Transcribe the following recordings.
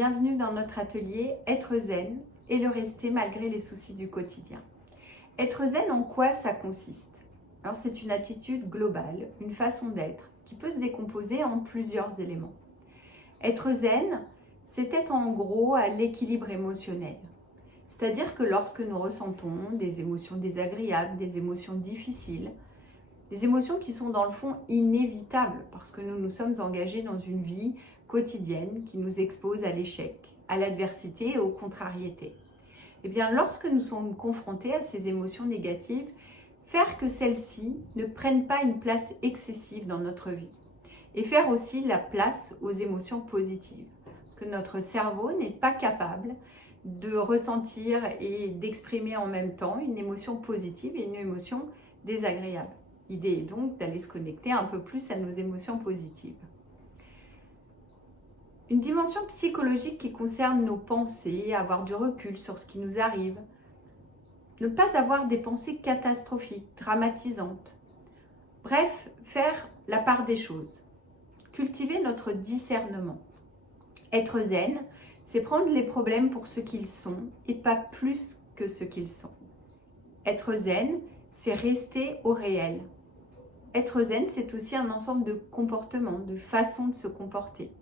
bienvenue dans notre atelier Être zen et le rester malgré les soucis du quotidien. Être zen, en quoi ça consiste? Alors c'est une attitude globale, une façon d'être qui peut se décomposer en plusieurs éléments. Être zen, c'est être en gros à l'équilibre émotionnel. C'est-à-dire que lorsque nous ressentons des émotions désagréables, des émotions difficiles, des émotions qui sont dans le fond inévitables parce que nous nous sommes engagés dans une vie quotidienne qui nous expose à l'échec, à l'adversité et aux contrariétés. Et bien, lorsque nous sommes confrontés à ces émotions négatives, faire que celles-ci ne prennent pas une place excessive dans notre vie et faire aussi la place aux émotions positives. Parce que notre cerveau n'est pas capable de ressentir et d'exprimer en même temps une émotion positive et une émotion désagréable. L'idée est donc d'aller se connecter un peu plus à nos émotions positives. Une dimension psychologique qui concerne nos pensées, avoir du recul sur ce qui nous arrive, ne pas avoir des pensées catastrophiques, dramatisantes. Bref, faire la part des choses, cultiver notre discernement. Être zen, c'est prendre les problèmes pour ce qu'ils sont et pas plus que ce qu'ils sont. Être zen, c'est rester au réel. Être zen, c'est aussi un ensemble de comportements, de façons de se comporter.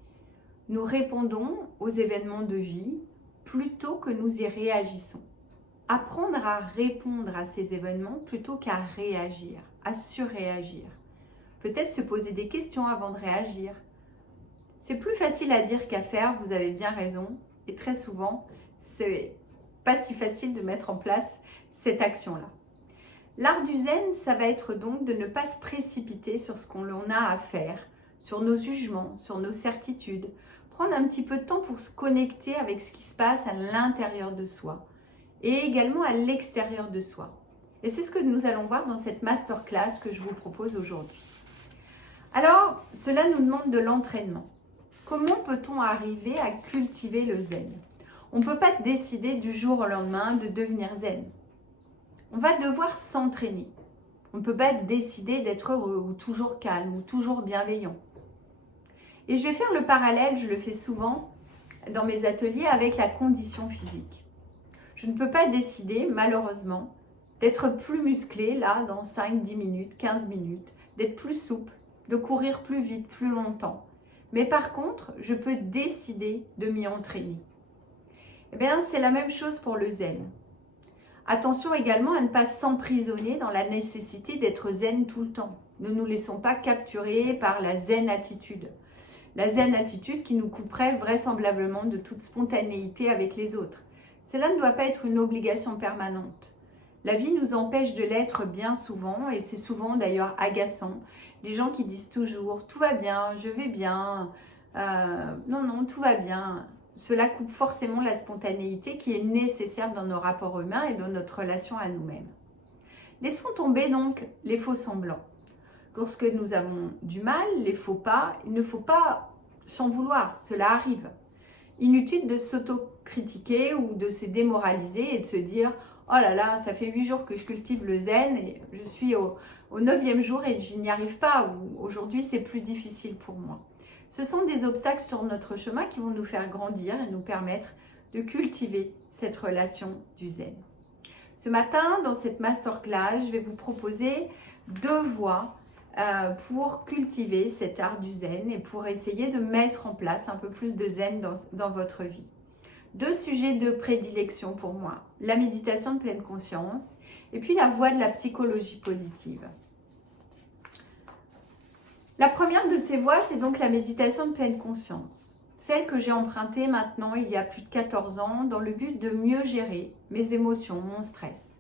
Nous répondons aux événements de vie plutôt que nous y réagissons. Apprendre à répondre à ces événements plutôt qu'à réagir, à surréagir. Peut-être se poser des questions avant de réagir. C'est plus facile à dire qu'à faire, vous avez bien raison. Et très souvent, c'est pas si facile de mettre en place cette action-là. L'art du zen, ça va être donc de ne pas se précipiter sur ce qu'on a à faire, sur nos jugements, sur nos certitudes. Prendre un petit peu de temps pour se connecter avec ce qui se passe à l'intérieur de soi et également à l'extérieur de soi. Et c'est ce que nous allons voir dans cette masterclass que je vous propose aujourd'hui. Alors, cela nous demande de l'entraînement. Comment peut-on arriver à cultiver le zen? On ne peut pas décider du jour au lendemain de devenir zen. On va devoir s'entraîner. On ne peut pas décider d'être heureux ou toujours calme ou toujours bienveillant. Et je vais faire le parallèle, je le fais souvent dans mes ateliers avec la condition physique. Je ne peux pas décider, malheureusement, d'être plus musclé là dans 5, 10 minutes, 15 minutes, d'être plus souple, de courir plus vite, plus longtemps. Mais par contre, je peux décider de m'y entraîner. Eh bien, c'est la même chose pour le zen. Attention également à ne pas s'emprisonner dans la nécessité d'être zen tout le temps. Ne nous laissons pas capturer par la zen attitude. La zen attitude qui nous couperait vraisemblablement de toute spontanéité avec les autres. Cela ne doit pas être une obligation permanente. La vie nous empêche de l'être bien souvent et c'est souvent d'ailleurs agaçant. Les gens qui disent toujours « tout va bien, je vais bien, non, tout va bien ». Cela coupe forcément la spontanéité qui est nécessaire dans nos rapports humains et dans notre relation à nous-mêmes. Laissons tomber donc les faux semblants. Lorsque nous avons du mal, les faux pas, il ne faut pas s'en vouloir, cela arrive. Inutile de s'autocritiquer ou de se démoraliser et de se dire « oh là là, ça fait 8 jours que je cultive le zen et je suis au 9e jour et je n'y arrive pas » ou « aujourd'hui c'est plus difficile pour moi ». Ce sont des obstacles sur notre chemin qui vont nous faire grandir et nous permettre de cultiver cette relation du zen. Ce matin, dans cette masterclass, je vais vous proposer 2 voies pour cultiver cet art du zen et pour essayer de mettre en place un peu plus de zen dans votre vie. 2 sujets de prédilection pour moi, la méditation de pleine conscience et puis la voie de la psychologie positive. La première de ces voies, c'est donc la méditation de pleine conscience. Celle que j'ai empruntée maintenant il y a plus de 14 ans dans le but de mieux gérer mes émotions, mon stress.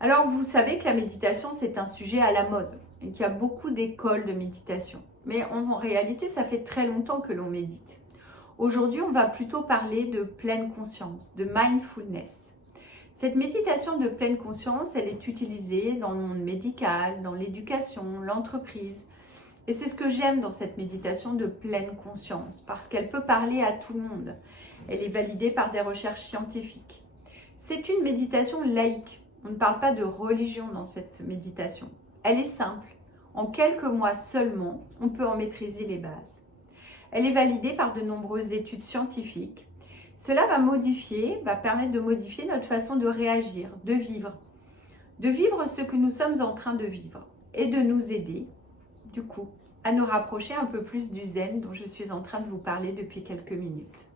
Alors vous savez que la méditation c'est un sujet à la mode et qu'il y a beaucoup d'écoles de méditation. Mais en réalité ça fait très longtemps que l'on médite. Aujourd'hui on va plutôt parler de pleine conscience, de mindfulness. Cette méditation de pleine conscience, elle est utilisée dans le monde médical, dans l'éducation, l'entreprise. Et c'est ce que j'aime dans cette méditation de pleine conscience, parce qu'elle peut parler à tout le monde. Elle est validée par des recherches scientifiques. C'est une méditation laïque. On ne parle pas de religion dans cette méditation. Elle est simple. En quelques mois seulement, on peut en maîtriser les bases. Elle est validée par de nombreuses études scientifiques. Cela va permettre de modifier notre façon de réagir, de vivre ce que nous sommes en train de vivre et de nous aider, du coup, à nous rapprocher un peu plus du zen dont je suis en train de vous parler depuis quelques minutes.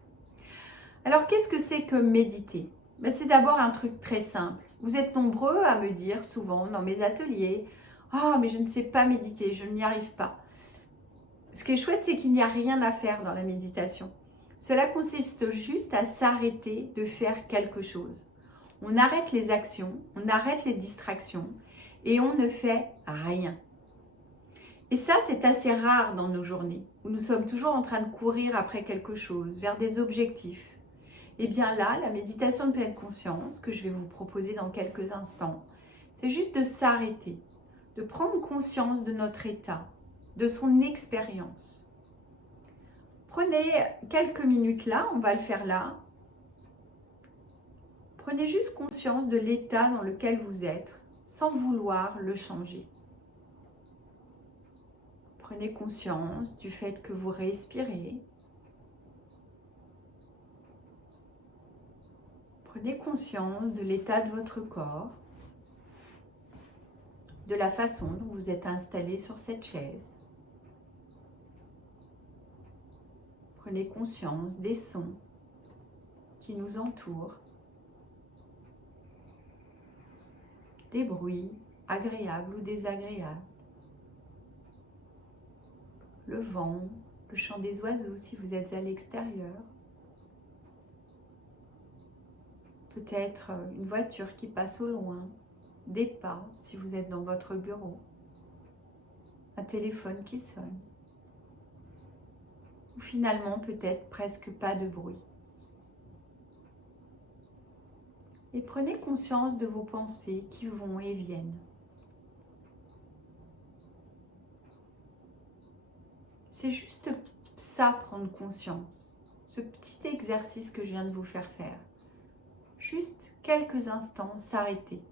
Alors, qu'est-ce que c'est que méditer? C'est d'abord un truc très simple. Vous êtes nombreux à me dire souvent dans mes ateliers « Ah, mais je ne sais pas méditer, je n'y arrive pas ». Ce qui est chouette, c'est qu'il n'y a rien à faire dans la méditation. Cela consiste juste à s'arrêter de faire quelque chose. On arrête les actions, on arrête les distractions et on ne fait rien. Et ça, c'est assez rare dans nos journées, où nous sommes toujours en train de courir après quelque chose, vers des objectifs. Et bien là, la méditation de pleine conscience, que je vais vous proposer dans quelques instants, c'est juste de s'arrêter, de prendre conscience de notre état, de son expérience. Prenez quelques minutes là, on va le faire là. Prenez juste conscience de l'état dans lequel vous êtes, sans vouloir le changer. Prenez conscience du fait que vous respirez. Prenez conscience de l'état de votre corps, de la façon dont vous êtes installé sur cette chaise. Prenez conscience des sons qui nous entourent, des bruits agréables ou désagréables, le vent, le chant des oiseaux si vous êtes à l'extérieur, peut-être une voiture qui passe au loin, des pas si vous êtes dans votre bureau, un téléphone qui sonne, ou finalement peut-être presque pas de bruit. Et prenez conscience de vos pensées qui vont et viennent. C'est juste ça, prendre conscience, ce petit exercice que je viens de vous faire faire. Juste quelques instants, s'arrêter.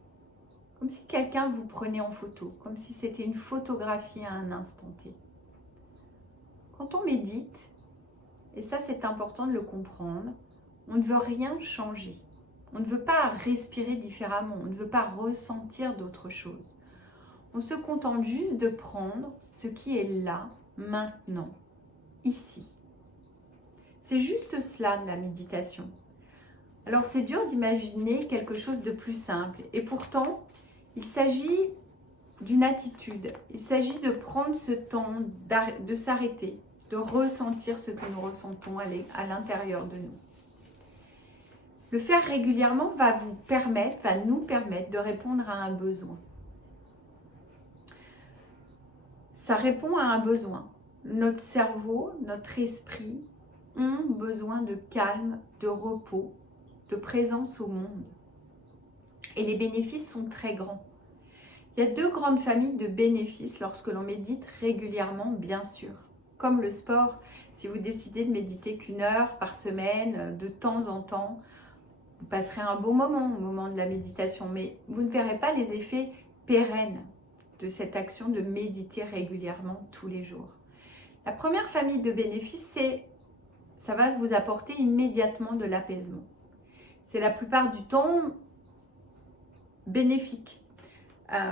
Comme si quelqu'un vous prenait en photo, comme si c'était une photographie à un instant T. Quand on médite, et ça c'est important de le comprendre, on ne veut rien changer. On ne veut pas respirer différemment, on ne veut pas ressentir d'autres choses. On se contente juste de prendre ce qui est là, maintenant, ici. C'est juste cela de la méditation. Alors c'est dur d'imaginer quelque chose de plus simple et pourtant il s'agit d'une attitude, il s'agit de prendre ce temps, de s'arrêter, de ressentir ce que nous ressentons à l'intérieur de nous. Le faire régulièrement va nous permettre de répondre à un besoin. Ça répond à un besoin. Notre cerveau, notre esprit ont besoin de calme, de repos, de présence au monde. Et les bénéfices sont très grands. Il y a deux grandes familles de bénéfices lorsque l'on médite régulièrement, bien sûr. Comme le sport, si vous décidez de méditer qu'1 heure par semaine, de temps en temps, vous passerez un bon moment au moment de la méditation, mais vous ne verrez pas les effets pérennes de cette action de méditer régulièrement tous les jours. La première famille de bénéfices, ça va vous apporter immédiatement de l'apaisement. C'est la plupart du temps bénéfique.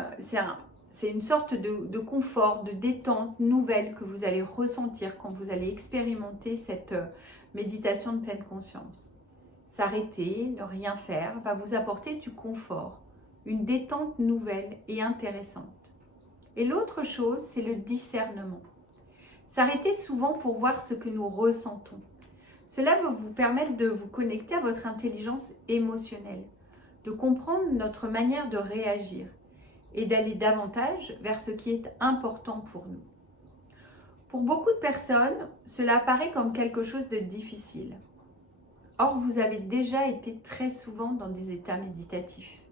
C'est une sorte de confort, de détente nouvelle que vous allez ressentir quand vous allez expérimenter cette méditation de pleine conscience. S'arrêter, ne rien faire, va vous apporter du confort, une détente nouvelle et intéressante. Et l'autre chose, c'est le discernement. S'arrêter souvent pour voir ce que nous ressentons. Cela va vous permettre de vous connecter à votre intelligence émotionnelle, de comprendre notre manière de réagir et d'aller davantage vers ce qui est important pour nous. Pour beaucoup de personnes, cela apparaît comme quelque chose de difficile. Or, vous avez déjà été très souvent dans des états méditatifs.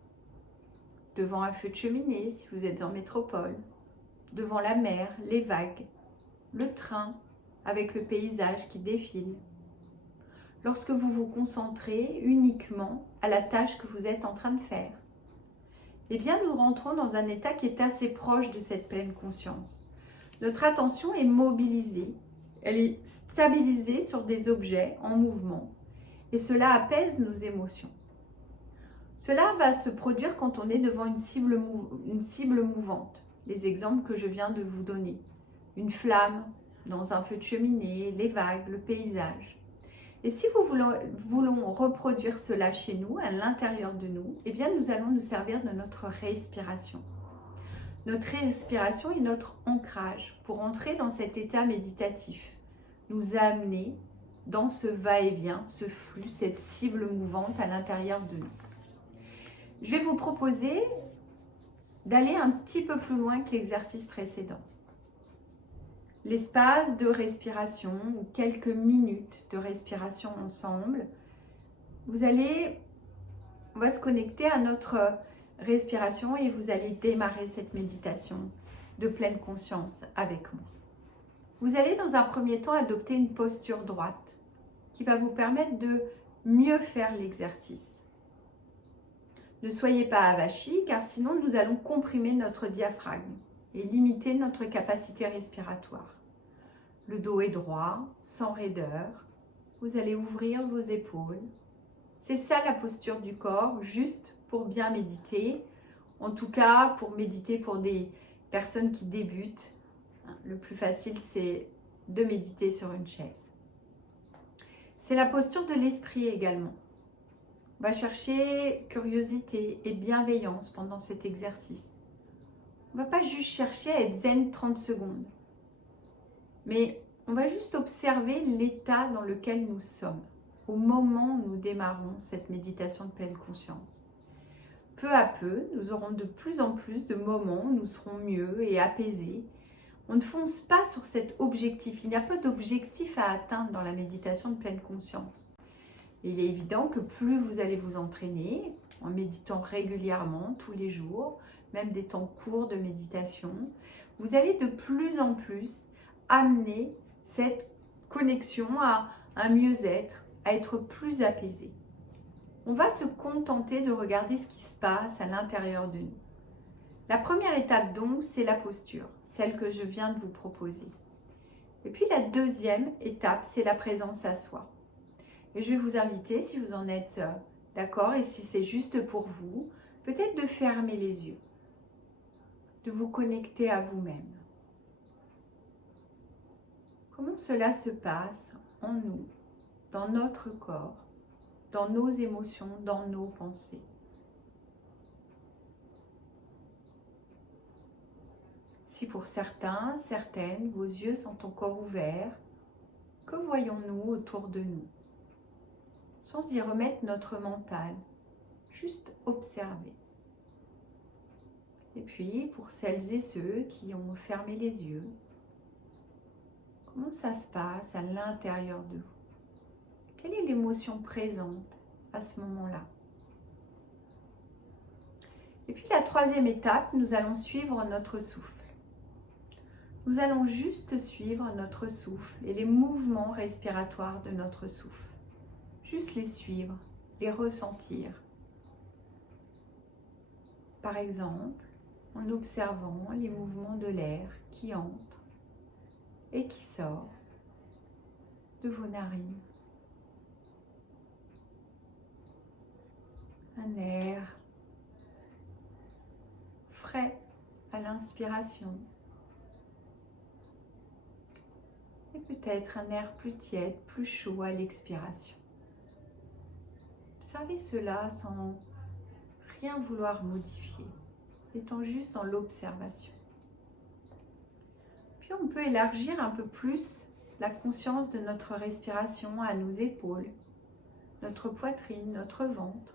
Devant un feu de cheminée, si vous êtes en métropole, devant la mer, les vagues, le train avec le paysage qui défile. Lorsque vous vous concentrez uniquement à la tâche que vous êtes en train de faire, eh bien nous rentrons dans un état qui est assez proche de cette pleine conscience. Notre attention est mobilisée, Elle est stabilisée sur des objets en mouvement et cela apaise nos émotions. Cela va se produire quand on est devant une cible mouvante. Les exemples que je viens de vous donner. Une flamme dans un feu de cheminée, les vagues, le paysage. Et si voulons reproduire cela chez nous, à l'intérieur de nous, eh bien nous allons nous servir de notre respiration. Notre respiration est notre ancrage pour entrer dans cet état méditatif, nous amener dans ce va-et-vient, ce flux, cette cible mouvante à l'intérieur de nous. Je vais vous proposer d'aller un petit peu plus loin que l'exercice précédent. L'espace de respiration ou quelques minutes de respiration ensemble, on va se connecter à notre respiration et vous allez démarrer cette méditation de pleine conscience avec moi. Vous allez dans un premier temps adopter une posture droite qui va vous permettre de mieux faire l'exercice. Ne soyez pas avachis car sinon nous allons comprimer notre diaphragme et limiter notre capacité respiratoire. Le dos est droit, sans raideur. Vous allez ouvrir vos épaules. C'est ça la posture du corps, juste pour bien méditer. En tout cas, pour méditer pour des personnes qui débutent. Le plus facile, c'est de méditer sur une chaise. C'est la posture de l'esprit également. On va chercher curiosité et bienveillance pendant cet exercice. On ne va pas juste chercher à être zen 30 secondes. Mais on va juste observer l'état dans lequel nous sommes au moment où nous démarrons cette méditation de pleine conscience. Peu à peu, nous aurons de plus en plus de moments où nous serons mieux et apaisés. On ne fonce pas sur cet objectif. Il n'y a pas d'objectif à atteindre dans la méditation de pleine conscience. Il est évident que plus vous allez vous entraîner, en méditant régulièrement, tous les jours, même des temps courts de méditation, vous allez de plus en plus amener cette connexion à un mieux-être, à être plus apaisé. On va se contenter de regarder ce qui se passe à l'intérieur de nous. La première étape donc, c'est la posture, celle que je viens de vous proposer. Et puis la deuxième étape, c'est la présence à soi. Et je vais vous inviter, si vous en êtes d'accord et si c'est juste pour vous, peut-être de fermer les yeux, de vous connecter à vous-même. Comment cela se passe en nous, dans notre corps, dans nos émotions, dans nos pensées. Si pour certains, certaines, vos yeux sont encore ouverts, que voyons-nous autour de nous? Sans y remettre notre mental, juste observer. Et puis, pour celles et ceux qui ont fermé les yeux, comment ça se passe à l'intérieur de vous? Quelle est l'émotion présente à ce moment-là? Et puis la troisième étape, nous allons suivre notre souffle. Nous allons juste suivre notre souffle et les mouvements respiratoires de notre souffle. Juste les suivre, les ressentir. Par exemple, en observant les mouvements de l'air qui entre et qui sort de vos narines. Un air frais à l'inspiration et peut-être un air plus tiède, plus chaud à l'expiration. Observez cela sans rien vouloir modifier, étant juste dans l'observation. Puis on peut élargir un peu plus la conscience de notre respiration à nos épaules, notre poitrine, notre ventre.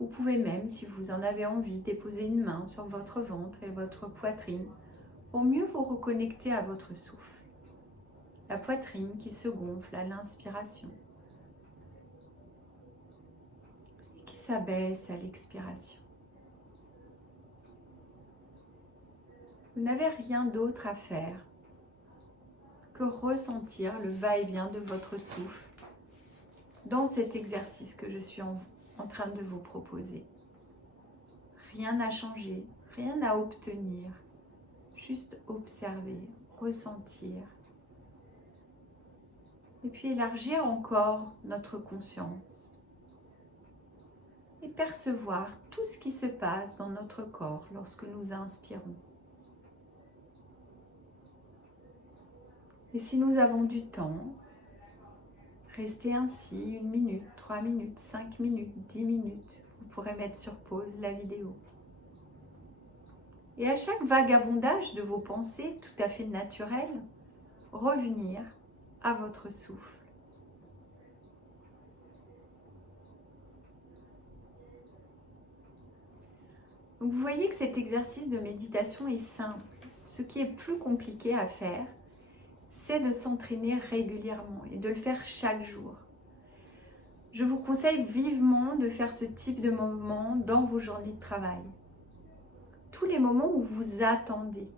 Vous pouvez même, si vous en avez envie, déposer une main sur votre ventre et votre poitrine pour mieux vous reconnecter à votre souffle. La poitrine qui se gonfle à l'inspiration et qui s'abaisse à l'expiration. Vous n'avez rien d'autre à faire que ressentir le va-et-vient de votre souffle dans cet exercice que je suis en train de vous proposer. Rien à changer, rien à obtenir, juste observer, ressentir Et puis élargir encore notre conscience. Et percevoir tout ce qui se passe dans notre corps lorsque nous inspirons. Et si nous avons du temps, restez ainsi 1 minute, 3 minutes, 5 minutes, 10 minutes. Vous pourrez mettre sur pause la vidéo. Et à chaque vagabondage de vos pensées tout à fait naturelles, revenir à votre souffle. Donc vous voyez que cet exercice de méditation est simple. Ce qui est plus compliqué à faire, c'est de s'entraîner régulièrement et de le faire chaque jour. Je vous conseille vivement de faire ce type de mouvement dans vos journées de travail. Tous les moments où vous attendez,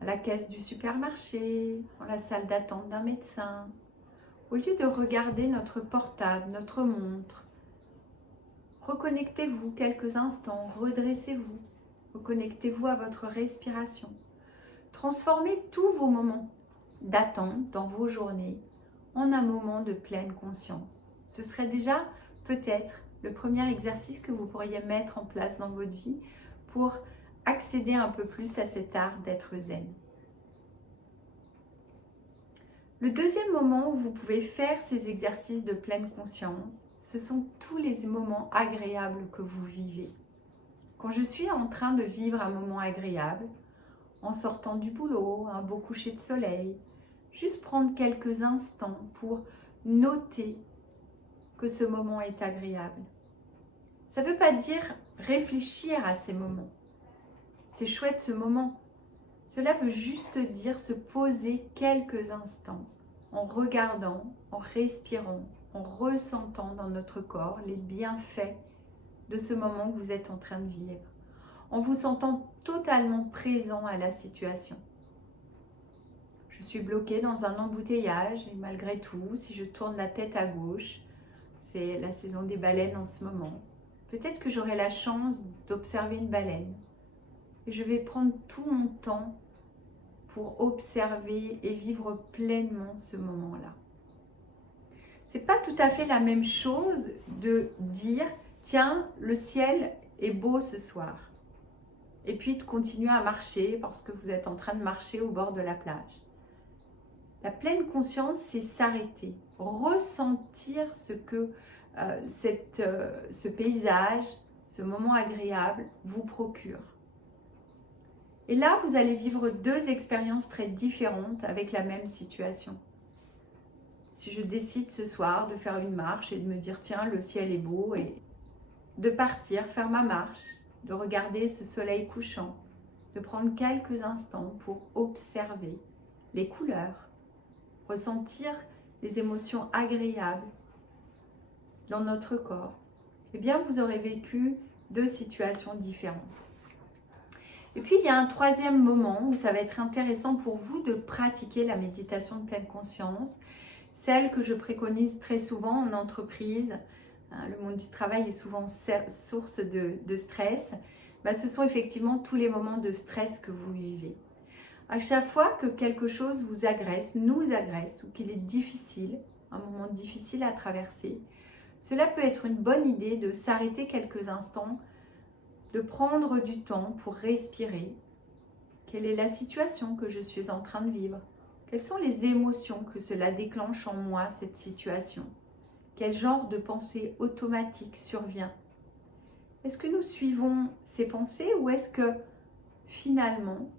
à la caisse du supermarché, dans la salle d'attente d'un médecin, au lieu de regarder notre portable, notre montre, reconnectez-vous quelques instants, redressez-vous, reconnectez-vous à votre respiration. Transformez tous vos moments d'attente dans vos journées en un moment de pleine conscience. Ce serait déjà peut-être le premier exercice que vous pourriez mettre en place dans votre vie pour accéder un peu plus à cet art d'être zen. Le deuxième moment où vous pouvez faire ces exercices de pleine conscience, ce sont tous les moments agréables que vous vivez. Quand je suis en train de vivre un moment agréable, en sortant du boulot, un beau coucher de soleil, juste prendre quelques instants pour noter que ce moment est agréable. Ça ne veut pas dire réfléchir à ces moments. C'est chouette ce moment. Cela veut juste dire se poser quelques instants en regardant, en respirant, en ressentant dans notre corps les bienfaits de ce moment que vous êtes en train de vivre, en vous sentant totalement présent à la situation. Je suis bloquée dans un embouteillage et malgré tout, si je tourne la tête à gauche, c'est la saison des baleines en ce moment, peut-être que j'aurai la chance d'observer une baleine. Et je vais prendre tout mon temps pour observer et vivre pleinement ce moment-là. C'est pas tout à fait la même chose de dire « Tiens, le ciel est beau ce soir ». Et puis de continuer à marcher parce que vous êtes en train de marcher au bord de la plage. La pleine conscience, c'est s'arrêter, ressentir ce que ce paysage, ce moment agréable vous procure. Et là, vous allez vivre deux expériences très différentes avec la même situation. Si je décide ce soir de faire une marche et de me dire « Tiens, le ciel est beau » et de partir faire ma marche, de regarder ce soleil couchant, de prendre quelques instants pour observer les couleurs, ressentir les émotions agréables dans notre corps, eh bien vous aurez vécu deux situations différentes. Et puis il y a un troisième moment où ça va être intéressant pour vous de pratiquer la méditation de pleine conscience, celle que je préconise très souvent en entreprise. Le monde du travail est souvent source de stress. Ce sont effectivement tous les moments de stress que vous vivez. À chaque fois que quelque chose vous agresse, nous agresse, ou qu'il est difficile, un moment difficile à traverser, cela peut être une bonne idée de s'arrêter quelques instants, de prendre du temps pour respirer. Quelle est la situation que je suis en train de vivre? Quelles sont les émotions que cela déclenche en moi, cette situation? Quel genre de pensée automatique survient? Est-ce que nous suivons ces pensées ou est-ce que finalement,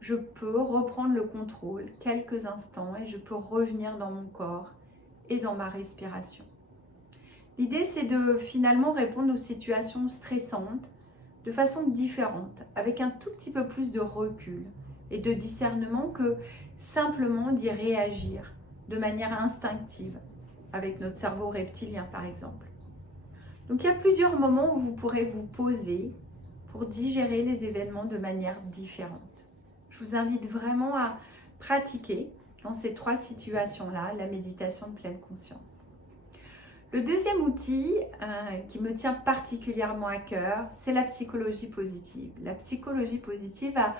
je peux reprendre le contrôle quelques instants et je peux revenir dans mon corps et dans ma respiration? L'idée, c'est de finalement répondre aux situations stressantes de façon différente, avec un tout petit peu plus de recul et de discernement que simplement d'y réagir de manière instinctive, avec notre cerveau reptilien par exemple. Donc il y a plusieurs moments où vous pourrez vous poser pour digérer les événements de manière différente. Je vous invite vraiment à pratiquer dans ces trois situations-là la méditation de pleine conscience. Le deuxième outil qui me tient particulièrement à cœur, c'est la psychologie positive. La psychologie positive va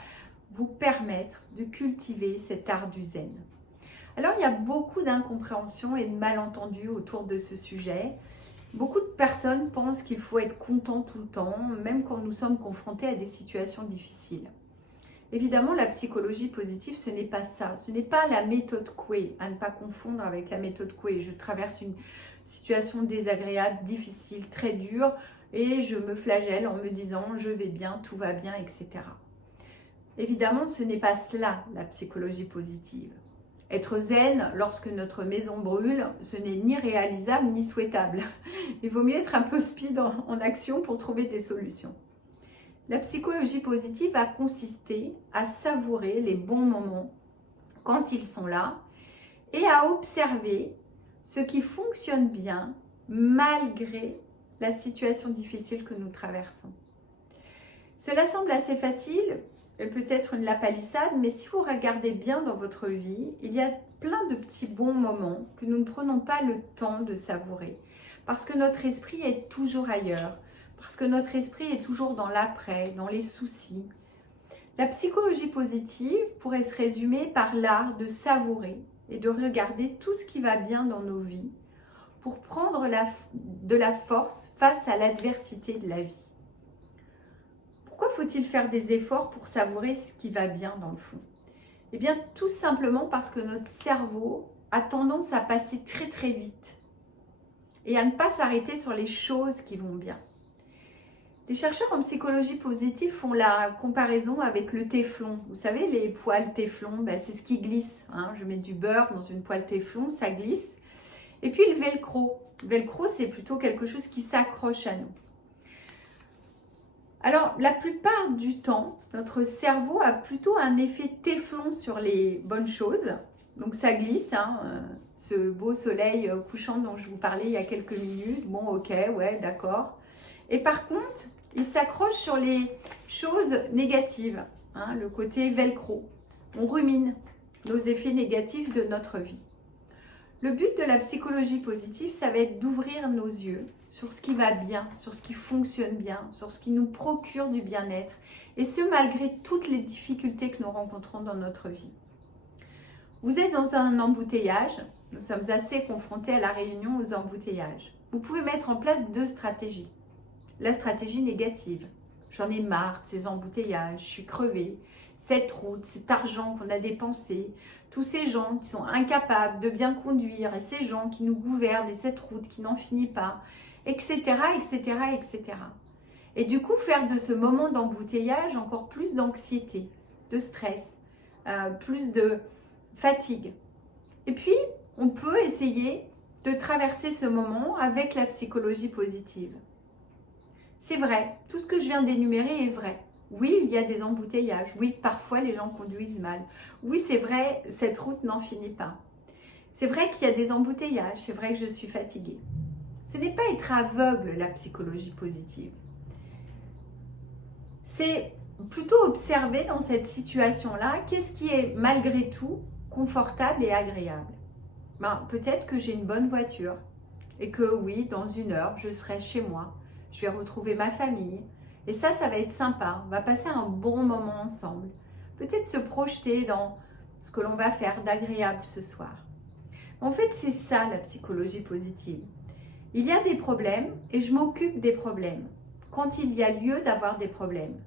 vous permettre de cultiver cet art du zen. Alors, il y a beaucoup d'incompréhension et de malentendus autour de ce sujet. Beaucoup de personnes pensent qu'il faut être content tout le temps, même quand nous sommes confrontés à des situations difficiles. Évidemment, la psychologie positive, ce n'est pas ça. Ce n'est pas la méthode Coué, à ne pas confondre avec la méthode Coué. Je traverse une situation désagréable, difficile, très dure, et je me flagelle en me disant « je vais bien, tout va bien », etc. Évidemment, ce n'est pas cela, la psychologie positive. Être zen lorsque notre maison brûle, ce n'est ni réalisable ni souhaitable. Il vaut mieux être un peu speed en action pour trouver des solutions. La psychologie positive a consisté à savourer les bons moments quand ils sont là et à observer ce qui fonctionne bien malgré la situation difficile que nous traversons. Cela semble assez facile, peut-être une lapalissade, mais si vous regardez bien dans votre vie, il y a plein de petits bons moments que nous ne prenons pas le temps de savourer parce que notre esprit est toujours ailleurs. Parce que notre esprit est toujours dans l'après, dans les soucis. La psychologie positive pourrait se résumer par l'art de savourer et de regarder tout ce qui va bien dans nos vies pour prendre de la force face à l'adversité de la vie. Pourquoi faut-il faire des efforts pour savourer ce qui va bien dans le fond? Eh bien, tout simplement parce que notre cerveau a tendance à passer très très vite et à ne pas s'arrêter sur les choses qui vont bien. Les chercheurs en psychologie positive font la comparaison avec le téflon. Vous savez, les poêles téflon, c'est ce qui glisse. Je mets du beurre dans une poêle téflon, ça glisse. Et puis le velcro. Le velcro, c'est plutôt quelque chose qui s'accroche à nous. Alors, la plupart du temps, notre cerveau a plutôt un effet téflon sur les bonnes choses. Donc ça glisse, ce beau soleil couchant dont je vous parlais il y a quelques minutes. Bon, ok, ouais, d'accord. Et par contre, il s'accroche sur les choses négatives, le côté velcro. On rumine nos effets négatifs de notre vie. Le but de la psychologie positive, ça va être d'ouvrir nos yeux sur ce qui va bien, sur ce qui fonctionne bien, sur ce qui nous procure du bien-être, et ce malgré toutes les difficultés que nous rencontrons dans notre vie. Vous êtes dans un embouteillage, nous sommes assez confrontés à La Réunion aux embouteillages. Vous pouvez mettre en place 2 stratégies. La stratégie négative. J'en ai marre de ces embouteillages, je suis crevée. Cette route, cet argent qu'on a dépensé, tous ces gens qui sont incapables de bien conduire et ces gens qui nous gouvernent et cette route qui n'en finit pas, etc., etc., etc. Et du coup, faire de ce moment d'embouteillage encore plus d'anxiété, de stress, plus de fatigue. Et puis, on peut essayer de traverser ce moment avec la psychologie positive. C'est vrai, tout ce que je viens d'énumérer est vrai. Oui, il y a des embouteillages. Oui, parfois les gens conduisent mal. Oui, c'est vrai, cette route n'en finit pas. C'est vrai qu'il y a des embouteillages. C'est vrai que je suis fatiguée. Ce n'est pas être aveugle, la psychologie positive. C'est plutôt observer dans cette situation-là qu'est-ce qui est malgré tout confortable et agréable. Peut-être que j'ai une bonne voiture et que oui, dans 1 heure, je serai chez moi. Je vais retrouver ma famille. Et ça va être sympa. On va passer un bon moment ensemble. Peut-être se projeter dans ce que l'on va faire d'agréable ce soir. En fait, c'est ça la psychologie positive. Il y a des problèmes et je m'occupe des problèmes quand il y a lieu d'avoir des problèmes.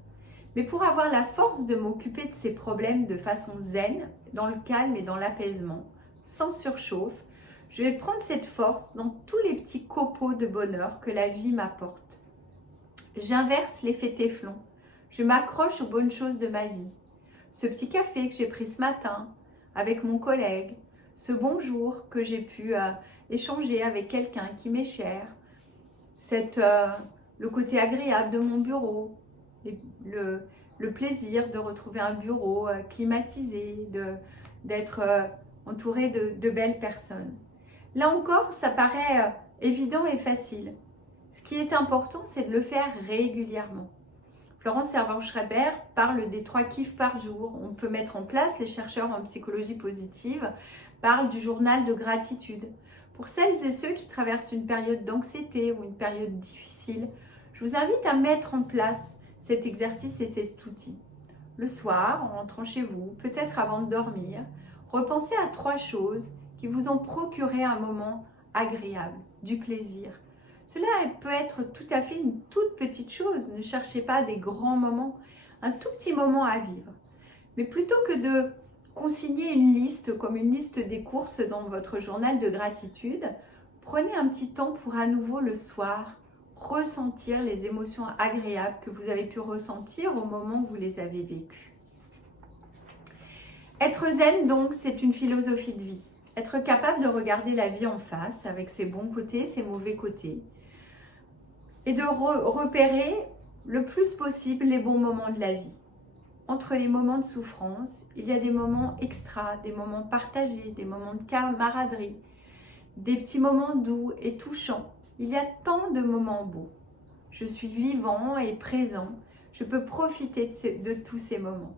Mais pour avoir la force de m'occuper de ces problèmes de façon zen, dans le calme et dans l'apaisement, sans surchauffe, je vais prendre cette force dans tous les petits copeaux de bonheur que la vie m'apporte. J'inverse l'effet téflon. Je m'accroche aux bonnes choses de ma vie. Ce petit café que j'ai pris ce matin avec mon collègue, ce bonjour que j'ai pu échanger avec quelqu'un qui m'est cher, le côté agréable de mon bureau, le plaisir de retrouver un bureau climatisé, d'être entouré de belles personnes. Là encore, ça paraît évident et facile. Ce qui est important, c'est de le faire régulièrement. Florence Servan-Schreiber parle des 3 kiffs par jour. On peut mettre en place, les chercheurs en psychologie positive parlent du journal de gratitude. Pour celles et ceux qui traversent une période d'anxiété ou une période difficile, je vous invite à mettre en place cet exercice et cet outil. Le soir, en rentrant chez vous, peut-être avant de dormir, Repensez à 3 choses qui vous ont procuré un moment agréable, du plaisir. Cela peut être tout à fait une toute petite chose. Ne cherchez pas des grands moments, un tout petit moment à vivre. Mais plutôt que de consigner une liste, comme une liste des courses dans votre journal de gratitude, prenez un petit temps pour à nouveau le soir ressentir les émotions agréables que vous avez pu ressentir au moment où vous les avez vécues. Être zen, donc, c'est une philosophie de vie. Être capable de regarder la vie en face avec ses bons côtés, ses mauvais côtés, et de repérer le plus possible les bons moments de la vie. Entre les moments de souffrance, il y a des moments extra, des moments partagés, des moments de camaraderie, des petits moments doux et touchants. Il y a tant de moments beaux. Je suis vivant et présent. Je peux profiter de tous ces moments.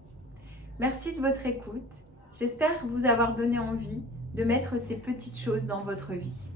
Merci de votre écoute. J'espère vous avoir donné envie de mettre ces petites choses dans votre vie.